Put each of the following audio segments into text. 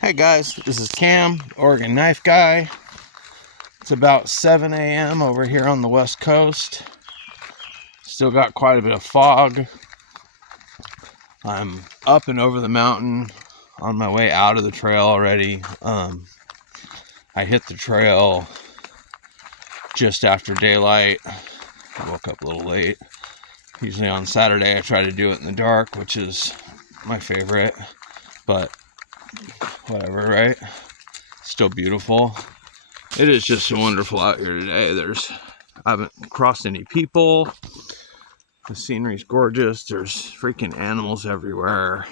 Hey guys, this is Cam, Oregon Knife Guy. It's about 7 a.m. over here on the West Coast. Still got quite a bit of fog. I'm up and over the mountain on my way out of the trail already. I hit the trail just after daylight. I woke up a little late. Usually on Saturday I try to do it in the dark, which is my favorite, but whatever, right? Still beautiful. It is just so wonderful out here today. I haven't crossed any people. The scenery's gorgeous. There's freaking animals everywhere.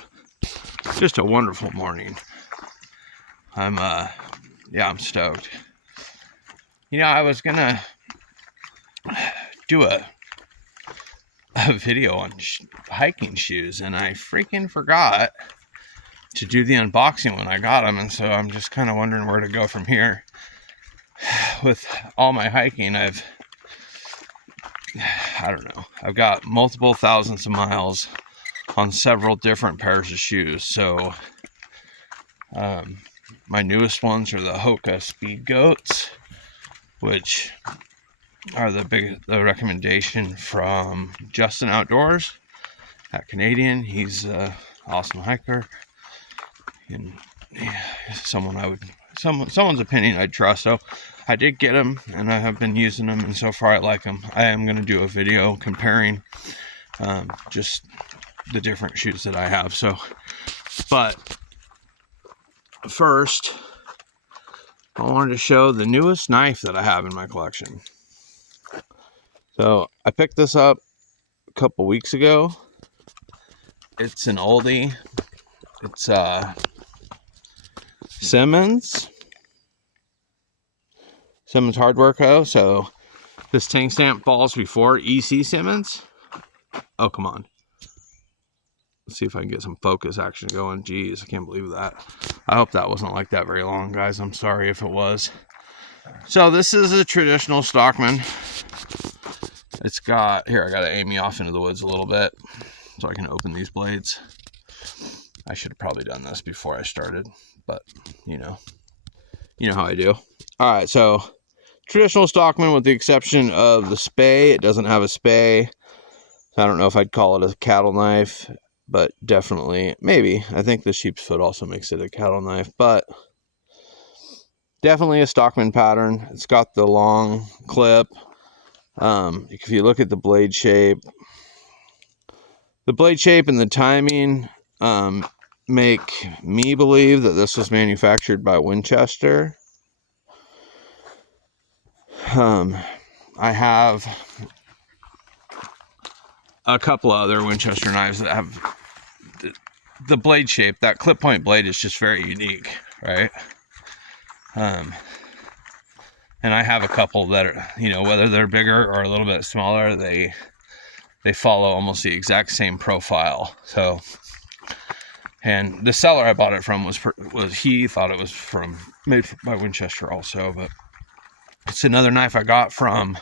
Just a wonderful morning. I'm stoked. You know, I was gonna do a video on hiking shoes, and I freaking forgot to do the unboxing when I got them, and so I'm just kind of wondering where to go from here. With all my hiking, I've got multiple thousands of miles on several different pairs of shoes. So my newest ones are the Hoka Speed Goats, which are the recommendation from Justin Outdoors at Canadian. He's an awesome hiker, and someone's opinion I'd trust. So I did get them, and I have been using them, and so far I like them. I am going to do a video comparing just the different shoes that I have. So, but first, I wanted to show the newest knife that I have in my collection. So I picked this up a couple weeks ago. It's an oldie. It's Simmons Hardware Co. So this tank stamp falls before EC Simmons. Oh, come on. Let's see if I can get some focus action going. Jeez, I can't believe that. I hope that wasn't like that very long, guys. I'm sorry if it was. So this is a traditional stockman. It's got, here, I got to aim me off into the woods a little bit so I can open these blades. I should have probably done this before I started, but you know how I do. All right, so traditional stockman with the exception of the spay. It doesn't have a spay. I don't know if I'd call it a cattle knife, but definitely, maybe. I think the sheep's foot also makes it a cattle knife, but definitely a stockman pattern. It's got the long clip. If you look at the blade shape and the timing make me believe that this was manufactured by Winchester. I have a couple of other Winchester knives that have the blade shape. That clip point blade is just very unique, right? And I have a couple that are, whether they're bigger or a little bit smaller, they follow almost the exact same profile. So, and the seller I bought it from he thought it was made by Winchester also, but it's another knife I got from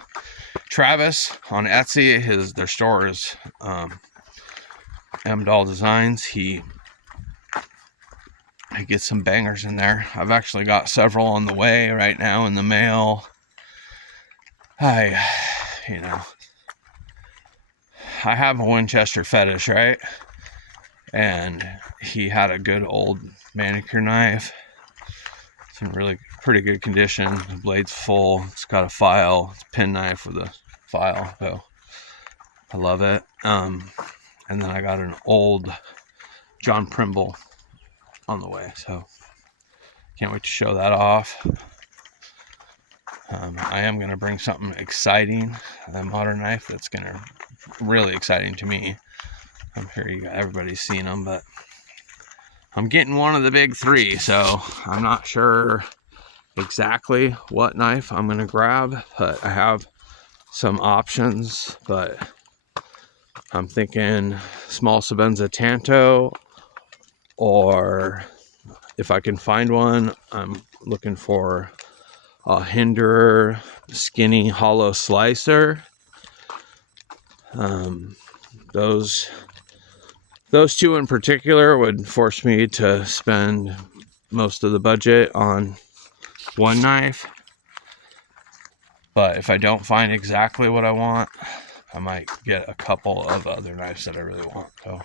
Travis on Etsy. Their store is Doll Designs. He gets some bangers in there. I've actually got several on the way right now in the mail. I have a Winchester fetish, right? And he had a good old manicure knife. It's in really pretty good condition. The blade's full. It's got a file. It's a pen knife with a file. So I love it. And then I got an old John Primble on the way. So can't wait to show that off. I am going to bring something exciting, a modern knife that's going to really exciting to me. I'm sure everybody's seen them, but I'm getting one of the big three, so I'm not sure exactly what knife I'm going to grab, but I have some options. But I'm thinking small Sabenza Tanto, or if I can find one, I'm looking for a Hinderer skinny hollow slicer. Those those two in particular would force me to spend most of the budget on one knife. But if I don't find exactly what I want, I might get a couple of other knives that I really want. So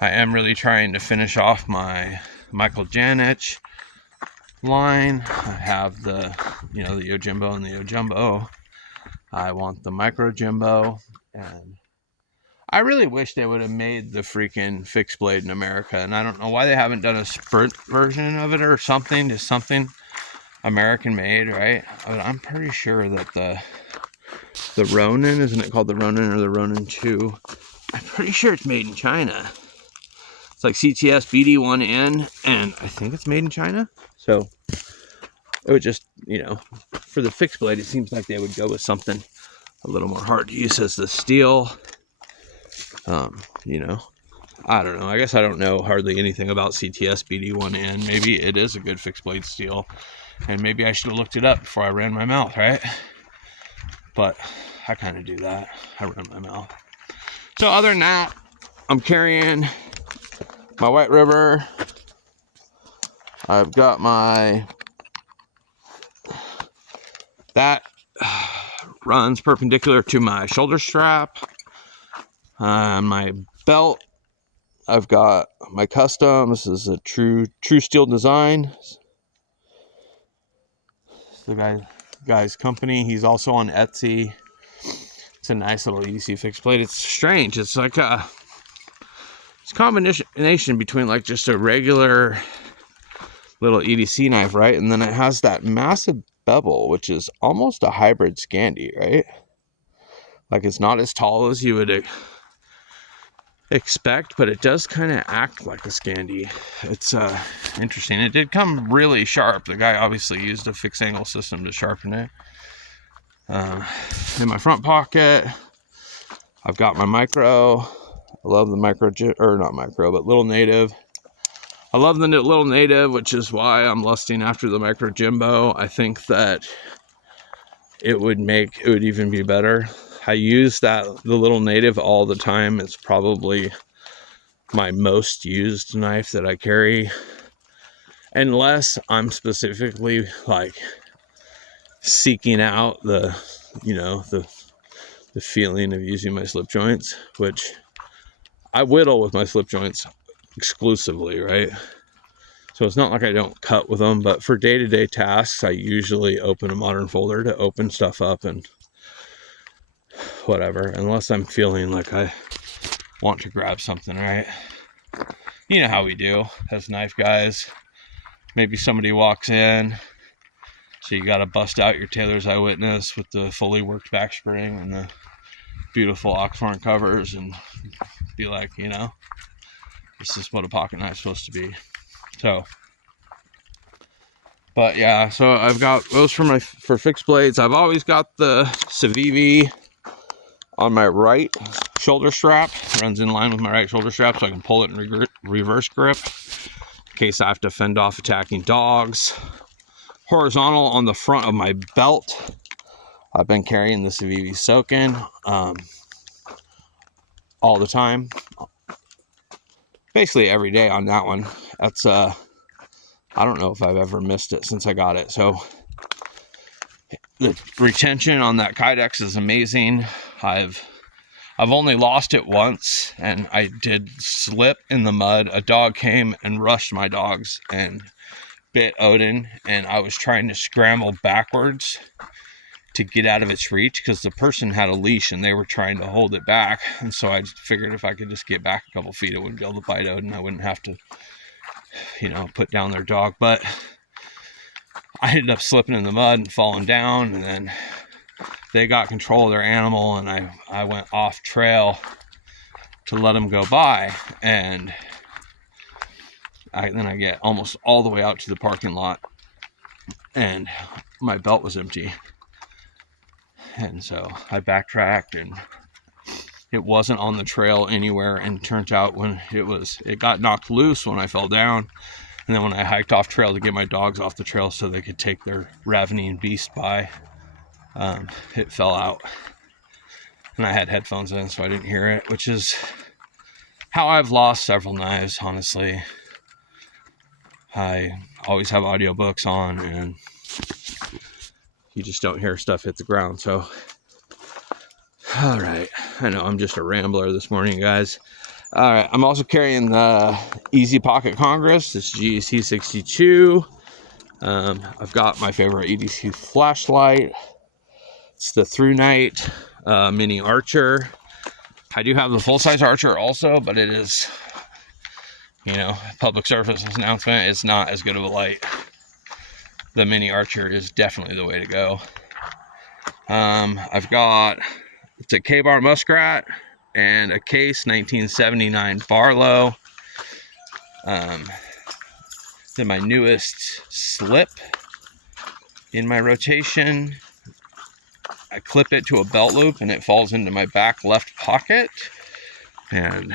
I am really trying to finish off my Michael Janich line. I have the, the Yojimbo and the Yojumbo. I want the Micro Jimbo, and I really wish they would have made the freaking fixed blade in America, and I don't know why they haven't done a sprint version of it or something, just something American made, right? But I'm pretty sure that the Ronin, isn't it called the Ronin or the Ronin 2? I'm pretty sure it's made in China. It's like CTS BD1N, and I think it's made in China. So it would just, for the fixed blade, it seems like they would go with something a little more hard to use as the steel. I don't know. I guess I don't know hardly anything about CTS BD1N. Maybe it is a good fixed blade steel, and maybe I should have looked it up before I ran my mouth, right? But I kind of do that. I run my mouth. So other than that, I'm carrying my White River. I've got that runs perpendicular to my shoulder strap. My belt, I've got my custom. This is a true steel design. The guy's company. He's also on Etsy. It's a nice little EDC fixed blade. It's strange. It's like a combination between like just a regular little EDC knife, right? And then it has that massive bevel, which is almost a hybrid Scandi, right? Like it's not as tall as you would expect, but it does kind of act like a Scandi. It's interesting. It did come really sharp. The guy obviously used a fixed angle system to sharpen it. In my front pocket, I've got my Micro. I love the Little Native. I love the Little Native, which is why I'm lusting after the Micro Jimbo. I think that it would even be better. I use the Little Native all the time. It's probably my most used knife that I carry, unless I'm specifically like seeking out the feeling of using my slip joints, which I whittle with my slip joints exclusively, right? So it's not like I don't cut with them, but for day-to-day tasks, I usually open a modern folder to open stuff up and whatever, unless I'm feeling like I want to grab something, right? You know how we do as knife guys. Maybe somebody walks in, so you got to bust out your Taylor's Eyewitness with the fully worked back spring and the beautiful oxhorn covers and be like, this is what a pocket knife's supposed to be. So, but yeah, so I've got those for fixed blades. I've always got the Civivi on my right shoulder strap. It runs in line with my right shoulder strap, so I can pull it in reverse grip in case I have to fend off attacking dogs. Horizontal on the front of my belt, I've been carrying the Civivi Soakin' all the time, basically every day on that one. That's I don't know if I've ever missed it since I got it. So the retention on that Kydex is amazing. I've only lost it once, and I did slip in the mud. A dog came and rushed my dogs and bit Odin, and I was trying to scramble backwards to get out of its reach because the person had a leash and they were trying to hold it back. And so I figured if I could just get back a couple feet, it wouldn't be able to bite Odin. I wouldn't have to, put down their dog. But I ended up slipping in the mud and falling down, and then they got control of their animal, and I went off trail to let them go by, and then I get almost all the way out to the parking lot, and my belt was empty. And so I backtracked, and it wasn't on the trail anywhere, and turns out when it got knocked loose when I fell down, and then when I hiked off trail to get my dogs off the trail so they could take their ravening beast by, it fell out. And I had headphones in, so I didn't hear it, which is how I've lost several knives, honestly. I always have audiobooks on, and you just don't hear stuff hit the ground. So, all right. I know I'm just a rambler this morning, guys. All right. I'm also carrying the Easy Pocket Congress. This GEC 62. I've got my favorite EDC flashlight. It's the Through Night Mini Archer. I do have the full-size Archer also, but it is, you know, public service announcement. It's not as good of a light. The Mini Archer is definitely the way to go. I've got, it's a K-Bar Muskrat and a Case 1979 Barlow. Then my newest slip in my rotation. I clip it to a belt loop and it falls into my back left pocket. And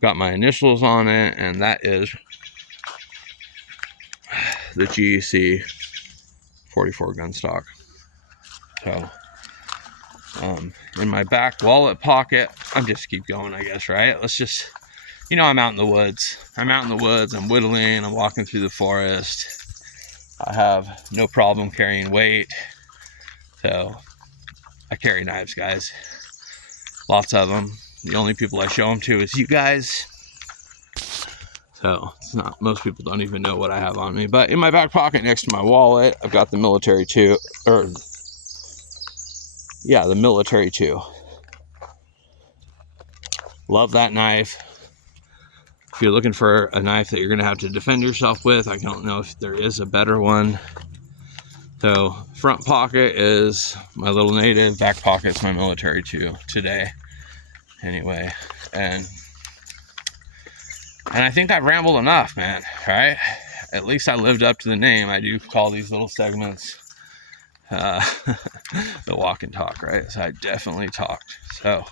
got my initials on it, and that is the GEC 44 gun stock. So, in my back wallet pocket, I'm just keep going, I guess, right? Let's just, you know, I'm out in the woods. I'm whittling, I'm walking through the forest. I have no problem carrying weight. So, I carry knives, guys. Lots of them. The only people I show them to is you guys. So it's not, most people don't even know what I have on me. But in my back pocket next to my wallet, I've got the military 2, or yeah, the military 2. Love that knife. If you're looking for a knife that you're gonna have to defend yourself with, I don't know if there is a better one. So front pocket is my little native, back pocket's my military 2 today. Anyway, and I think I've rambled enough, man, right? At least I lived up to the name. I do call these little segments the walk and talk, right? So I definitely talked. So,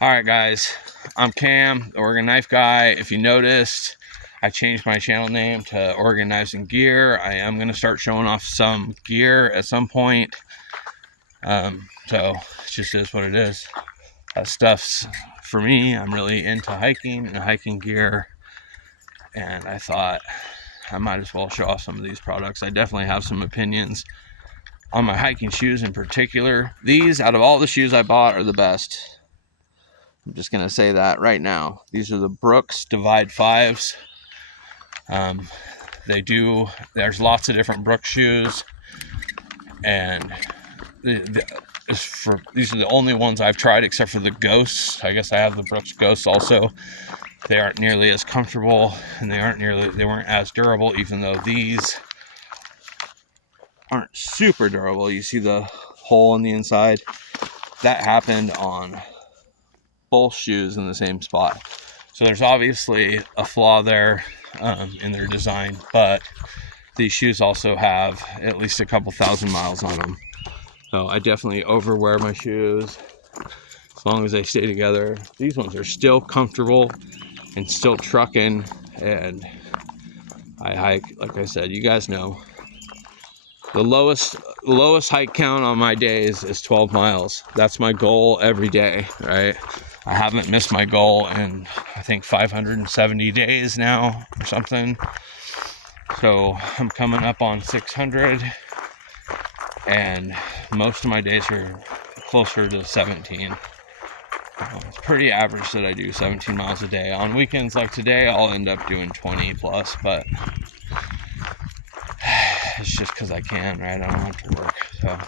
all right, guys, I'm Cam, the Oregon Knife Guy. If you noticed, I changed my channel name to Oregon Knives and Gear. I am going to start showing off some gear at some point. So it just is what it is. That stuff's for me. I'm really into hiking and hiking gear, and I thought I might as well show off some of these products. I definitely have some opinions on my hiking shoes in particular. These, out of all the shoes I bought, are the best. I'm just gonna say that right now. These are the Brooks Divide 5s. There's lots of different Brooks shoes, and these are the only ones I've tried except for the Ghosts. I guess I have the Brooks Ghosts also. They aren't nearly as comfortable, and they weren't as durable, even though these aren't super durable. You see the hole on the inside? That happened on both shoes in the same spot. So there's obviously a flaw there in their design, but these shoes also have at least a couple thousand miles on them. So I definitely overwear my shoes as long as they stay together. These ones are still comfortable and still trucking, and I hike, like I said, you guys know. The lowest hike count on my days is 12 miles. That's my goal every day, right? I haven't missed my goal in, I think, 570 days now or something. So I'm coming up on 600, and most of my days are closer to 17. It's pretty average that I do 17 miles a day. On weekends like today, I'll end up doing 20 plus, but it's just because I can, right? I don't have to work. So,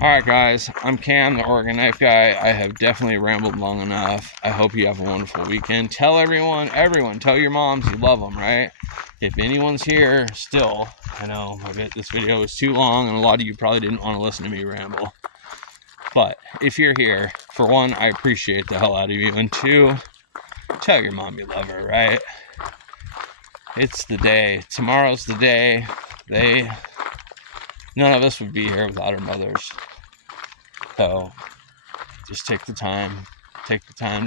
all right, guys, I'm Cam, the Oregon Knife Guy. I have definitely rambled long enough. I hope you have a wonderful weekend. Tell everyone, tell your moms you love them, right? If anyone's here still, I know this video was too long, and a lot of you probably didn't want to listen to me ramble. But if you're here, for one, I appreciate the hell out of you, and two, tell your mom you love her, right? It's the day. Tomorrow's the day. None of us would be here without our mothers. So just take the time to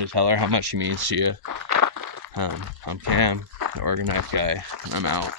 tell her how much she means to you. I'm Cam, the Oregon Knife Guy, and I'm out.